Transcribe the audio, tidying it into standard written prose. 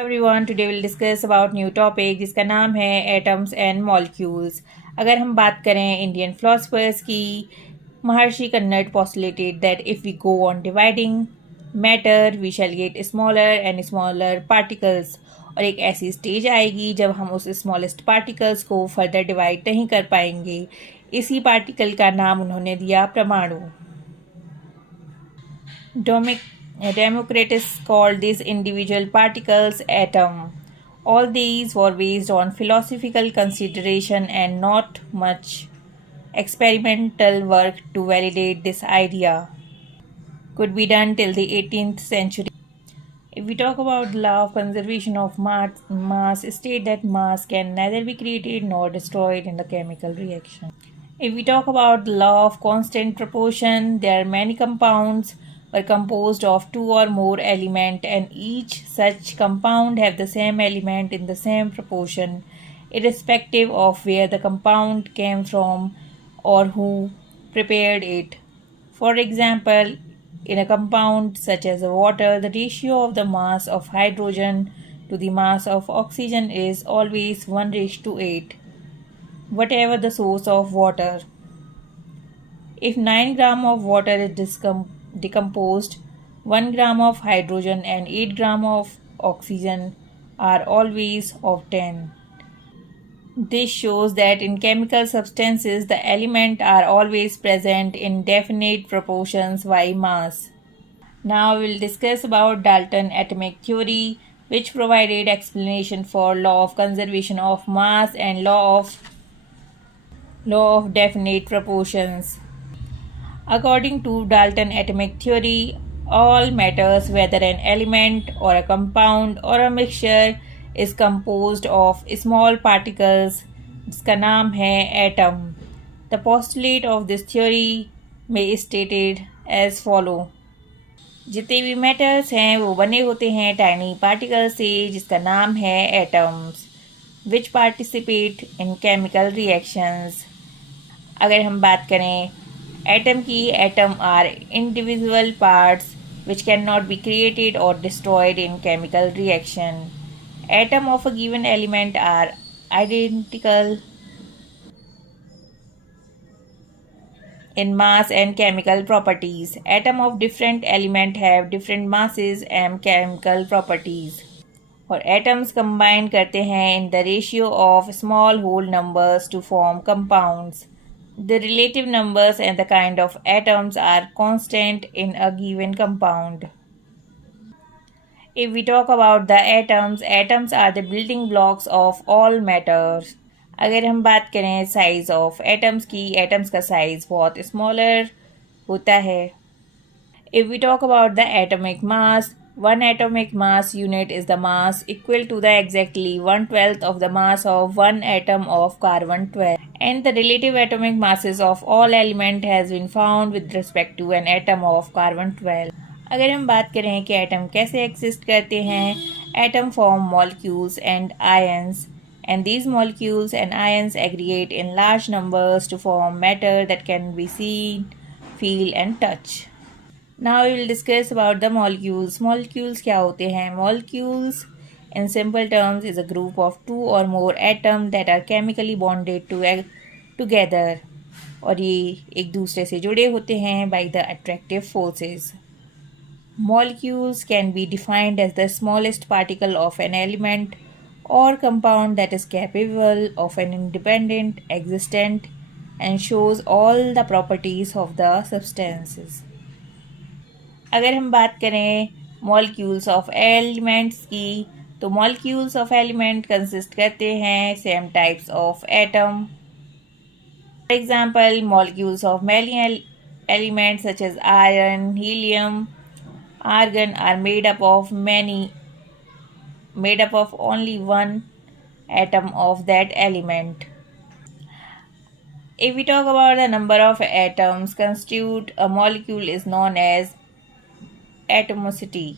Everyone today will discuss about new topic जिसका नाम है एटम्स एंड मॉलिक्यूल्स। अगर हम बात करें इंडियन फिलोसफर्स की, महर्षि Kannada postulated that if we go on dividing matter we shall get smaller and smaller particles, और एक ऐसी स्टेज आएगी जब हम उस स्मॉलेस्ट पार्टिकल्स को फर्दर डिवाइड नहीं कर पाएंगे। इसी पार्टिकल का नाम उन्होंने दिया परमाणु। Democritus called these individual particles atom. All these were based on philosophical consideration and not much experimental work to validate this idea could be done till the 18th century. If we talk about the law of conservation of mass state that mass can neither be created nor destroyed in the chemical reaction. If we talk about the law of constant proportion, there are many compounds were composed of two or more elements, and each such compound have the same element in the same proportion, irrespective of where the compound came from or who prepared it. For example, in a compound such as water, the ratio of the mass of hydrogen to the mass of oxygen is always 1:8, whatever the source of water. If 9 gram of water is decomposed, 1 gram of hydrogen and 8 gram of oxygen are always of 10. This shows that in chemical substances the elements are always present in definite proportions by mass. Now we will discuss about Dalton atomic theory, which provided explanation for law of conservation of mass and law of definite proportions. According to Dalton atomic theory, all matters, whether an element or a compound or a mixture, is composed of small particles जिसका नाम है atom. The postulate of this theory may be stated as follow. जितने भी matters हैं वो बने होते हैं टाइनी पार्टिकल से जिसका नाम है atoms, which participate in chemical reactions. अगर हम बात करें एटम की, atom are individual parts which cannot be created or destroyed in chemical reaction. Atom of a given element are identical in mass and chemical properties. Atom of different element have different masses and chemical properties. और atoms combine करते हैं in the ratio of small whole numbers to form compounds. The relative numbers and the kind of atoms are constant in a given compound. If we talk about the atoms, atoms are the building blocks of all matters. अगर हम बात करें size of atoms की, atoms का size बहुत smaller होता है. If we talk about the atomic mass, one atomic mass unit is the mass equal to the exactly 1/12 of the mass of one atom of carbon-12. And the relative atomic masses of all element has been found with respect to an atom of carbon-12. अगर हम बात करें कि atom कैसे exist करते हैं, atom form molecules and ions, and these molecules and ions aggregate in large numbers to form matter that can be seen, feel and touch. Now we will discuss about the molecules. Molecules क्या होते हैं? Molecules in simple terms is a group of two or more atoms that are chemically bonded together, और ये एक दूसरे से जुड़े होते हैं by the attractive forces. Molecules can be defined as the smallest particle of an element or compound that is capable of an independent existence and shows all the properties of the substances. अगर हम बात करें molecules of elements की, तो molecules of element consist करते हैं same types of atom. For example, molecules of many elements such as iron, helium, argon are made up of only one atom of that element. If we talk about the number of atoms constitute a molecule is known as atomicity.